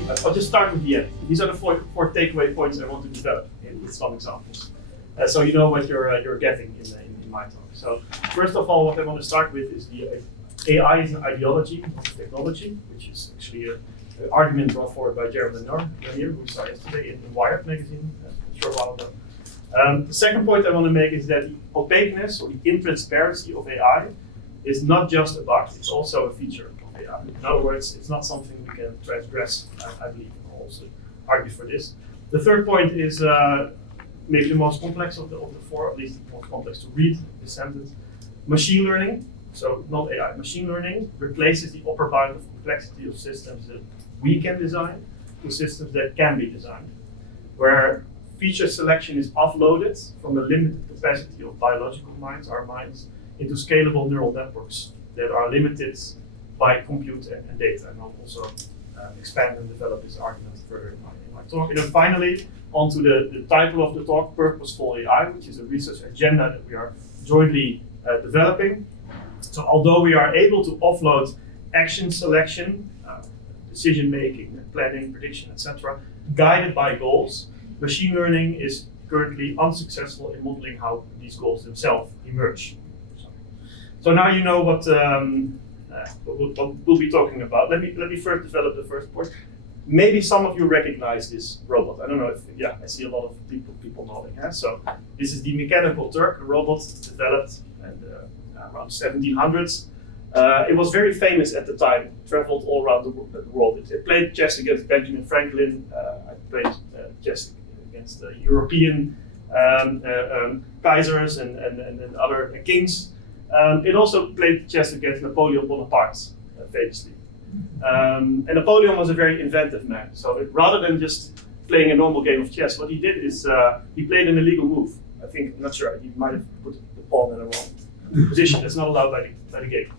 basically. I'll just start with the end. These are the four takeaway points I want to develop with some examples. So you know what you're getting in my talk. So first of all, what I want to start with is the AI is an ideology, not a technology, which is actually an argument brought forward by Jeremy Lanier, who saw yesterday in Wired magazine a short while ago. The second point I want to make is that the opaqueness or the intransparency of AI is not just a bug, it's also a feature of AI. In other words, it's not something we can transgress, I believe, and I'll also argue for this. The third point is maybe the most complex of the four, at least the most complex to read this sentence. Machine learning, so not AI, machine learning replaces the upper bound of complexity of systems that we can design to systems that can be designed, where feature selection is offloaded from the limited capacity of biological minds, our minds, into scalable neural networks that are limited by compute and data. And I'll also expand and develop this argument further in my talk. And then finally, onto the title of the talk, Purposeful AI, which is a research agenda that we are jointly developing. So although we are able to offload action selection, decision making, planning, prediction, etc., guided by goals, machine learning is currently unsuccessful in modeling how these goals themselves emerge. So now you know what we'll be talking about. Let me first develop the first point. Maybe some of you recognize this robot. I don't know if, yeah, I see a lot of people nodding. Huh? So this is the Mechanical Turk, a robot developed around 1700s. It was very famous at the time, traveled all around the world. It played chess against Benjamin Franklin. I played chess against European Kaisers and other kings. It also played chess against Napoleon Bonaparte, famously. And Napoleon was a very inventive man. So rather than just playing a normal game of chess, what he did is he played an illegal move. I'm not sure, he might have put the pawn in a wrong position. That's not allowed by the game.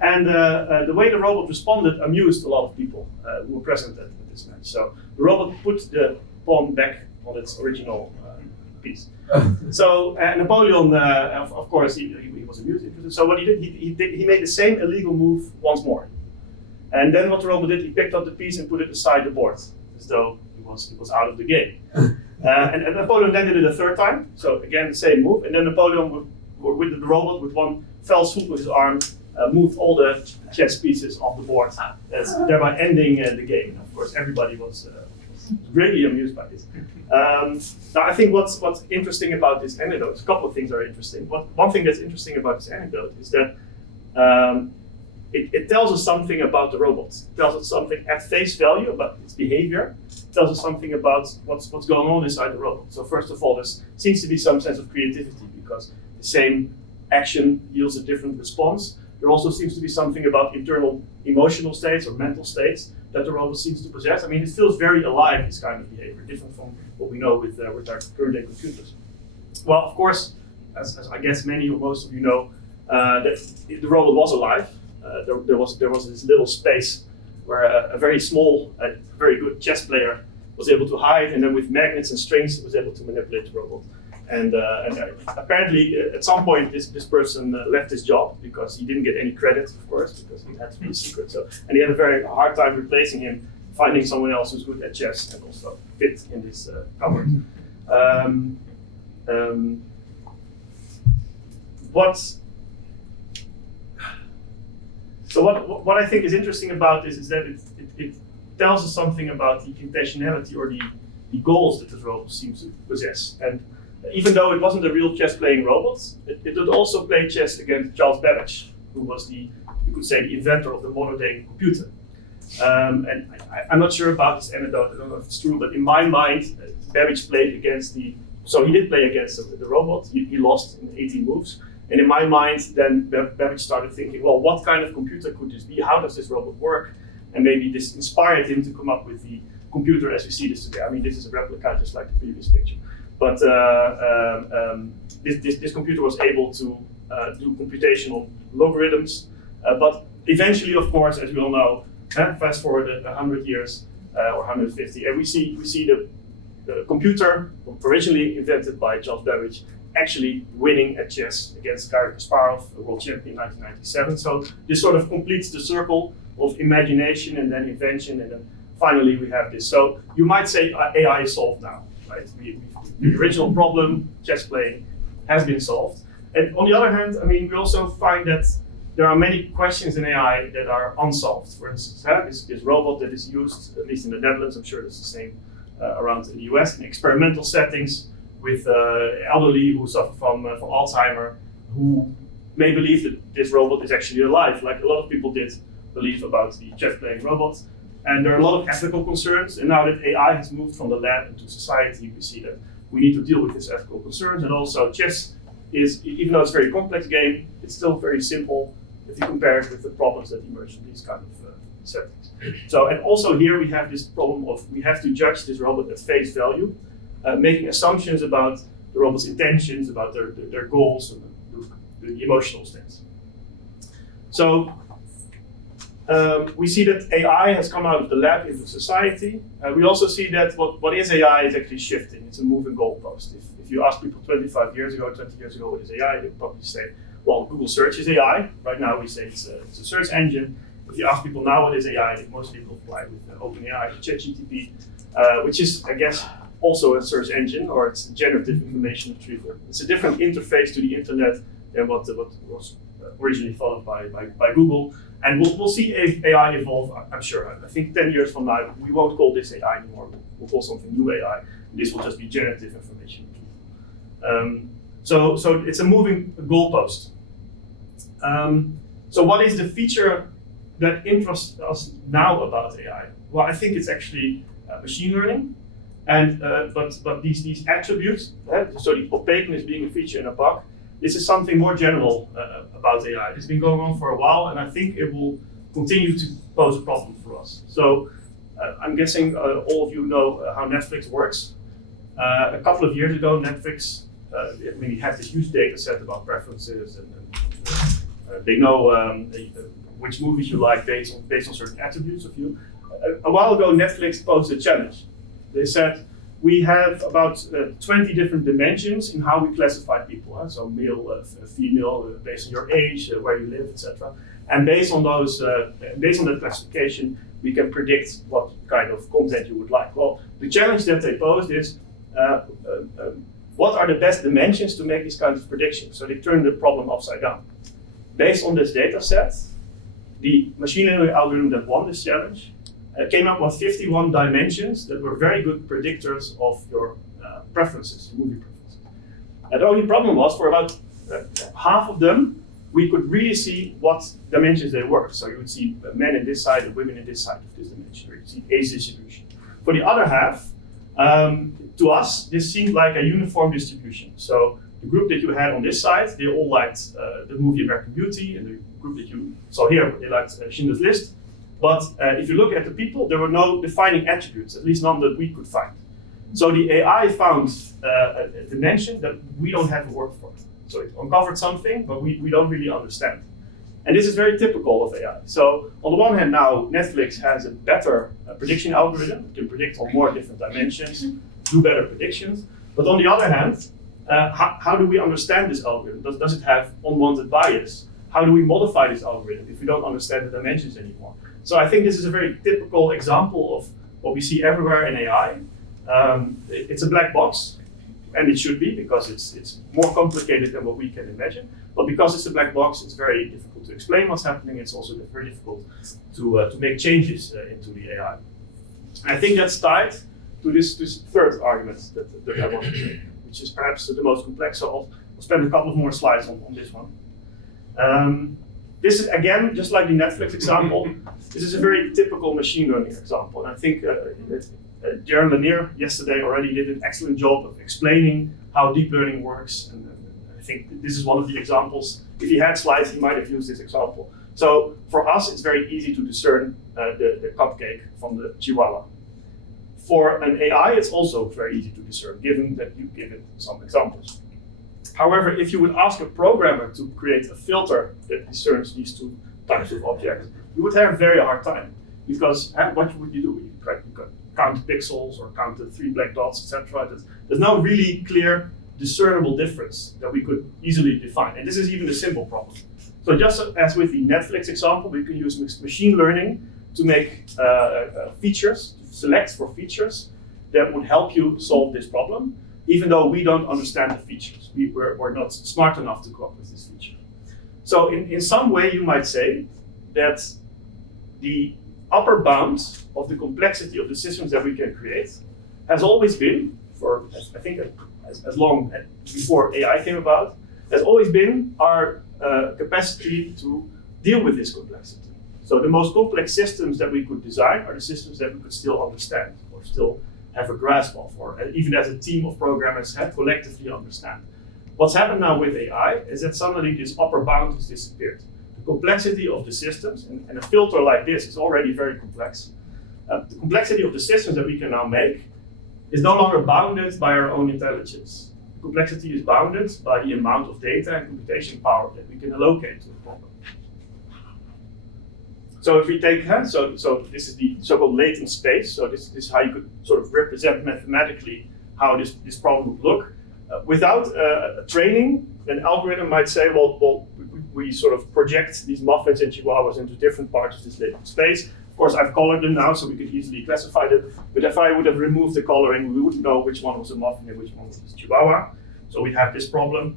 And the way the robot responded amused a lot of people who were present at this match. So the robot put the pawn back on its original piece. So Napoleon, of course, he was amused. So what he did, he made the same illegal move once more. And then what the robot did, he picked up the piece and put it aside the board, as though he was out of the game. And Napoleon then did it a third time. So again, the same move. And then Napoleon, with the robot, with one fell swoop with his arm, moved all the chess pieces off the board, thereby ending the game. Of course, everybody was greatly amused by this. Now, I think what's interesting about this anecdote, a couple of things are interesting. One thing that's interesting about this anecdote is that it tells us something about the robot. It tells us something at face value about its behavior. It tells us something about what's going on inside the robot. So first of all, there seems to be some sense of creativity because the same action yields a different response. There also seems to be something about internal emotional states or mental states that the robot seems to possess. I mean, it feels very alive, this kind of behavior, different from what we know with our current day computers. Well, of course, as I guess many or most of you know, that the robot was alive. There was this little space where a very small, very good chess player was able to hide, and then with magnets and strings was able to manipulate the robot. And apparently, at some point, this person left his job because he didn't get any credit, of course, because he had to be a secret. And he had a very hard time replacing him, finding someone else who's good at chess and also fit in this cupboard. What I think is interesting about this is that it tells us something about the intentionality or the goals that this robot seems to possess. And even though it wasn't a real chess-playing robot, it did also play chess against Charles Babbage, who was you could say, the inventor of the modern-day computer. And I'm not sure about this anecdote, I don't know if it's true, but in my mind, Babbage played against so he did play against the robot. He lost in 18 moves. And in my mind, then Babbage started thinking, well, what kind of computer could this be? How does this robot work? And maybe this inspired him to come up with the computer as we see this today. I mean, this is a replica just like the previous picture. But this computer was able to do computational logarithms. But eventually, of course, as we all know, fast forward 100 years or 150, and we see the computer originally invented by Charles Babbage actually winning at chess against Garry Kasparov, a world champion in 1997. So this sort of completes the circle of imagination and then invention and then finally we have this. So you might say AI is solved now, right? The original problem, chess playing, has been solved. And on the other hand, I mean, we also find that there are many questions in AI that are unsolved. For instance, this robot that is used, at least in the Netherlands, I'm sure it's the same around in the US, in experimental settings with elderly who suffer from Alzheimer, who may believe that this robot is actually alive, like a lot of people did believe about the chess-playing robot. And there are a lot of ethical concerns, and now that AI has moved from the lab into society, we see that we need to deal with these ethical concerns. And also chess is, even though it's a very complex game, it's still very simple if you compare it with the problems that emerge in these kind of settings. So, and also here we have this problem of we have to judge this robot at face value, making assumptions about the robot's intentions, about their goals, and the emotional states. So we see that AI has come out of the lab into society. We also see that what is AI is actually shifting. It's a moving goalpost. If you ask people 25 years ago, 20 years ago, what is AI, they'd probably say, well, Google search is AI. Right now we say it's a search engine. If you ask people now what is AI, most people apply with OpenAI, ChatGPT, which is, I guess, also a search engine, or it's generative information retrieval. It's a different interface to the internet than what was originally thought of by Google. And we'll see AI evolve, I'm sure. I think 10 years from now, we won't call this AI anymore. We'll call something new AI. This will just be generative information retrieval. So it's a moving goalpost. So what is the feature that interests us now about AI? Well, I think it's actually machine learning. And but these attributes, so the opaqueness being a feature in a bug, this is something more general about AI. It's been going on for a while, and I think it will continue to pose a problem for us. So I'm guessing all of you know how Netflix works. A couple of years ago, Netflix had this huge data set about preferences, and they know which movies you like based on certain attributes of you. A while ago, Netflix posed a challenge. They said, we have about 20 different dimensions in how we classify people. So male, female, based on your age, where you live, etc. And based on those, based on that classification, we can predict what kind of content you would like. Well, the challenge that they posed is, what are the best dimensions to make these kinds of predictions? So they turned the problem upside down. Based on this data set, the machine learning algorithm that won this challenge came up with 51 dimensions that were very good predictors of your preferences, movie preferences. And the only problem was, for about half of them, we could really see what dimensions they were. So you would see men in this side and women in this side of this dimension, or you see age distribution. For the other half, to us, this seemed like a uniform distribution. So the group that you had on this side, they all liked the movie American Beauty, and the group that you saw here, they liked Schindler's List. But if you look at the people, there were no defining attributes, at least none that we could find. So the AI found a dimension that we don't have a word for. So it uncovered something, but we don't really understand. And this is very typical of AI. So on the one hand now, Netflix has a better prediction algorithm. It can predict on more different dimensions, do better predictions. But on the other hand, how do we understand this algorithm? Does it have unwanted bias? How do we modify this algorithm if we don't understand the dimensions anymore? So I think this is a very typical example of what we see everywhere in AI. It's a black box, and it should be, because it's more complicated than what we can imagine. But because it's a black box, it's very difficult to explain what's happening. It's also very difficult to make changes into the AI. And I think that's tied to this third argument that I want to make, which is perhaps the most complex. So I'll spend a couple of more slides on this one. This is, again, just like the Netflix example, this is a very typical machine learning example. And I think Jaron Lanier yesterday already did an excellent job of explaining how deep learning works. And I think this is one of the examples. If he had slides, he might have used this example. So for us, it's very easy to discern the cupcake from the chihuahua. For an AI, it's also very easy to discern, given that you give it some examples. However, if you would ask a programmer to create a filter that discerns these two types of objects, you would have a very hard time. Because what would you do? You could count pixels or count the 3 black dots, etc. There's no really clear discernible difference that we could easily define. And this is even a simple problem. So just as with the Netflix example, we can use machine learning to make features, to select for features that would help you solve this problem, even though we don't understand the features. We're not smart enough to come up with this feature. So in some way you might say that the upper bound of the complexity of the systems that we can create has always been, for I think as long before AI came about, has always been our capacity to deal with this complexity. So the most complex systems that we could design are the systems that we could still understand or still have a grasp of, or even as a team of programmers have collectively understand. What's happened now with AI is that suddenly this upper bound has disappeared. The complexity of the systems, and a filter like this is already very complex. The complexity of the systems that we can now make is no longer bounded by our own intelligence. The complexity is bounded by the amount of data and computation power that we can allocate to the problem. So if we take, so this is the so-called latent space. So this is how you could sort of represent mathematically how this problem would look. Without a training, an algorithm might say, well, we sort of project these muffins and chihuahuas into different parts of this latent space. Of course, I've colored them now, so we could easily classify them. But if I would have removed the coloring, we wouldn't know which one was a muffin and which one was a chihuahua. So we'd have this problem.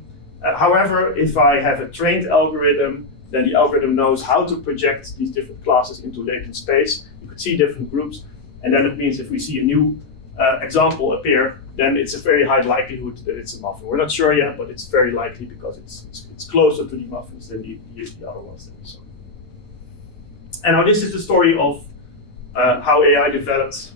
However, if I have a trained algorithm, then the algorithm knows how to project these different classes into latent space. You could see different groups, and then it means if we see a new example appear, then it's a very high likelihood that it's a muffin. We're not sure yet, but it's very likely because it's closer to the muffins than the other ones that we saw. And now this is the story of how AI developed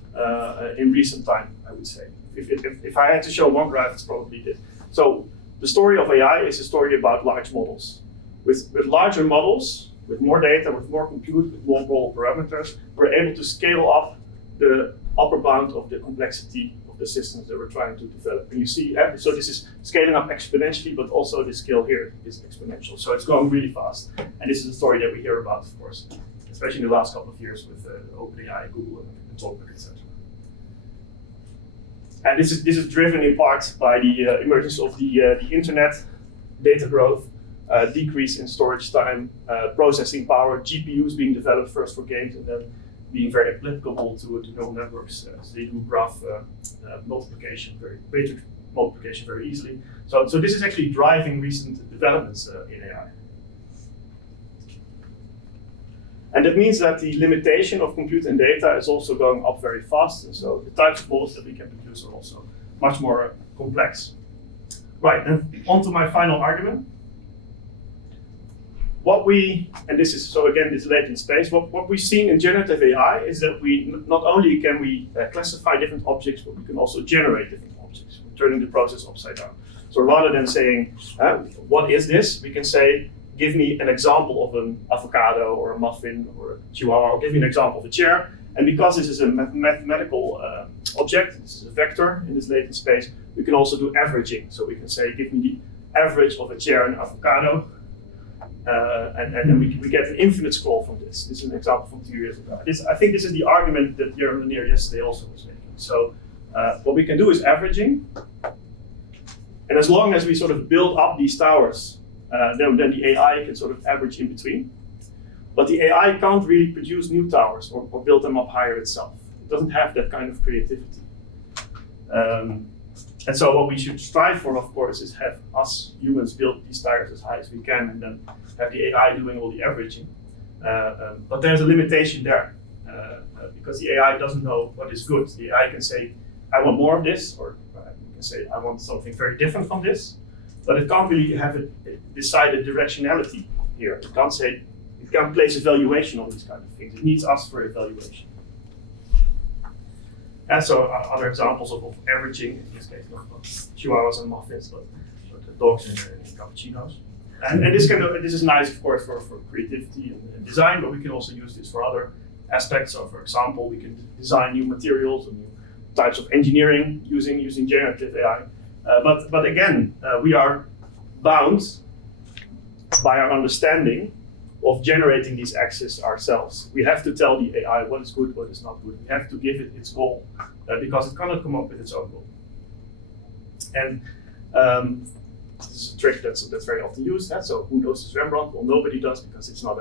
in recent time, I would say. If I had to show one graph, it's probably this. So the story of AI is a story about large models. With larger models, with more data, with more compute, with more global parameters, we're able to scale up the upper bound of the complexity of the systems that we're trying to develop. And you see, so this is scaling up exponentially, but also the scale here is exponential. So it's going really fast. And this is a story that we hear about, of course, especially in the last couple of years with OpenAI, Google, and TalkBack, etc. And this is driven in part by the emergence of the internet, data growth, decrease in storage time, processing power, GPUs being developed first for games and then being very applicable to neural networks. So they do graph multiplication, matrix multiplication very easily. So this is actually driving recent developments in AI. And that means that the limitation of compute and data is also going up very fast. And so the types of models that we can produce are also much more complex. Right, and on to my final argument. And this is, so again, this latent space, what we've seen in generative AI is that we not only can we classify different objects, but we can also generate different objects, turning the process upside down. So rather than saying, what is this? We can say, give me an example of an avocado or a muffin or a chihuahua, or give me an example of a chair. And because this is a mathematical object, this is a vector in this latent space, we can also do averaging. So we can say, give me the average of a chair and an avocado. And then we get an infinite scroll from this. This is an example from 2 years ago. I think this is the argument that Jörn Lanier yesterday also was making. So what we can do is averaging. And as long as we sort of build up these towers, then the AI can sort of average in between. But the AI can't really produce new towers or build them up higher itself. It doesn't have that kind of creativity. And so what we should strive for, of course, is have us humans build these towers as high as we can and then have the AI doing all the averaging. But there's a limitation there because the AI doesn't know what is good. The AI can say, I want more of this, or it can say, I want something very different from this, but it can't really have a decided directionality here. It can't say, it can't place evaluation on these kind of things. It needs us for evaluation. And so other examples of averaging, in this case not chihuahuas and muffins, but dogs and cappuccinos. And this is nice, of course, for creativity and design, but we can also use this for other aspects. So, for example, we can design new materials and new types of engineering using generative AI. But again, we are bound by our understanding of generating these axes ourselves. We have to tell the AI what is good, what is not good. We have to give it its goal because it cannot come up with its own goal. And this is a trick that's very often used. So who knows this Rembrandt? Well, nobody does because it's not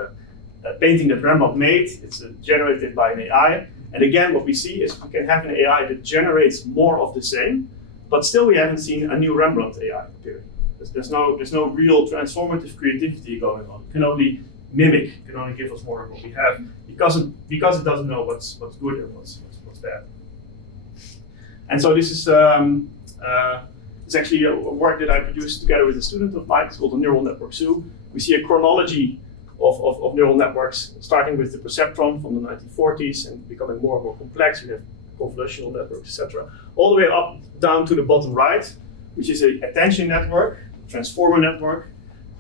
painting that Rembrandt made. It's generated by an AI. And again, what we see is we can have an AI that generates more of the same, but still we haven't seen a new Rembrandt AI appearing. There's no real transformative creativity going on. It can only mimic, can only give us more of what we have because it doesn't know what's good and what's bad. And so this is it's actually a work that I produced together with a student of mine. It's called the Neural Network Zoo. We see a chronology of neural networks, starting with the perceptron from the 1940s and becoming more and more complex. We have convolutional networks, etc., all the way up down to the bottom right, which is an attention network, transformer network.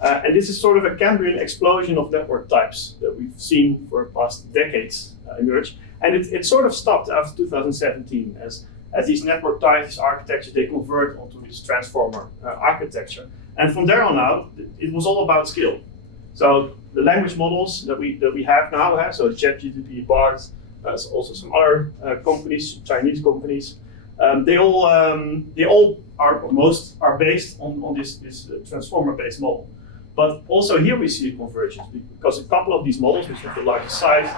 And this is sort of a Cambrian explosion of network types that we've seen for the past decades emerge. And it sort of stopped after 2017 as these network types, these architectures, they convert onto this transformer architecture. And from there on out, it was all about skill. So the language models that we have now, so ChatGPT, BART, also some other companies, Chinese companies, they all are, or most are based on this transformer-based model. But also here we see a convergence because a couple of these models, which have the largest size,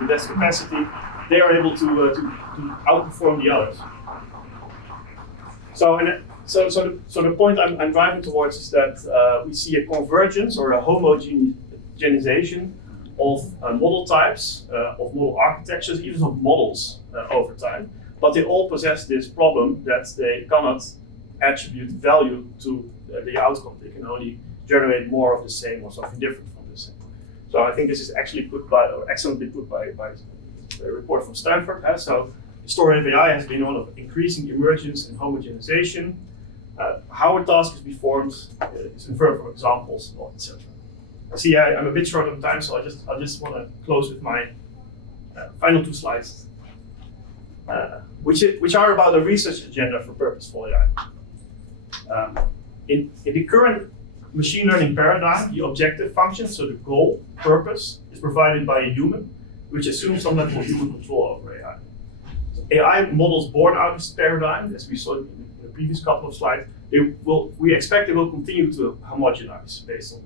the best capacity, they are able to outperform the others. So the point I'm driving towards is that we see a convergence or a homogenization of model types, of model architectures, even of models over time. But they all possess this problem that they cannot attribute value to the outcome. They can only generate more of the same or something different from the same. So I think this is actually excellently put by a report from Stanford. So the story of AI has been one of increasing emergence and homogenization. How a task is performed is inferred from examples, etc. See, I'm a bit short on time, so I just want to close with my final two slides, which are about the research agenda for Purposeful AI. In the current machine learning paradigm, the objective function, so the goal, purpose, is provided by a human, which assumes some level of human control over AI. So AI models born out of this paradigm, as we saw in the previous couple of slides, we expect they will continue to homogenize based on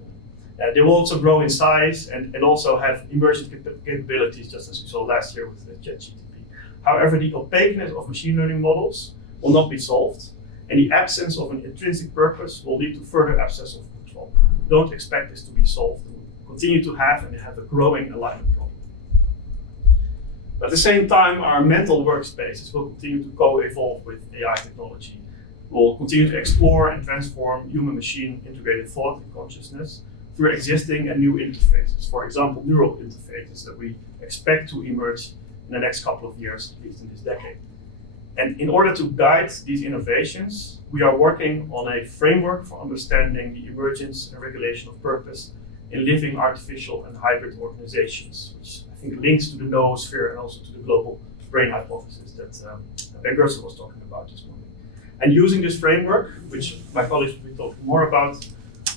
that. They will also grow in size and also have emergent capabilities, just as we saw last year with ChatGPT. However, the opaqueness of machine learning models will not be solved, and the absence of an intrinsic purpose will lead to further absence of control. Don't expect this to be solved. We'll continue to have a growing alignment problem. At the same time, our mental workspaces will continue to co-evolve with AI technology. We'll continue to explore and transform human-machine integrated thought and consciousness through existing and new interfaces. For example, neural interfaces that we expect to emerge in the next couple of years, at least in this decade. And in order to guide these innovations, we are working on a framework for understanding the emergence and regulation of purpose in living artificial and hybrid organizations, which I think links to the Noosphere and also to the global brain hypothesis that Berkeley was talking about this morning. And using this framework, which my colleagues will be talking more about,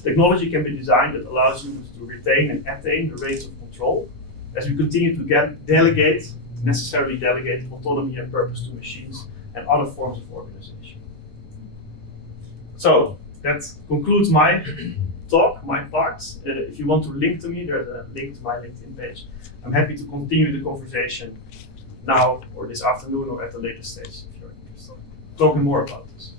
technology can be designed that allows humans to retain and attain the reins of control as we continue to necessarily delegate autonomy and purpose to machines and other forms of organization. So that concludes my talk, my part. If you want to link to me, there's a link to my LinkedIn page. I'm happy to continue the conversation now or this afternoon or at a later stage if you're interested in talking more about this.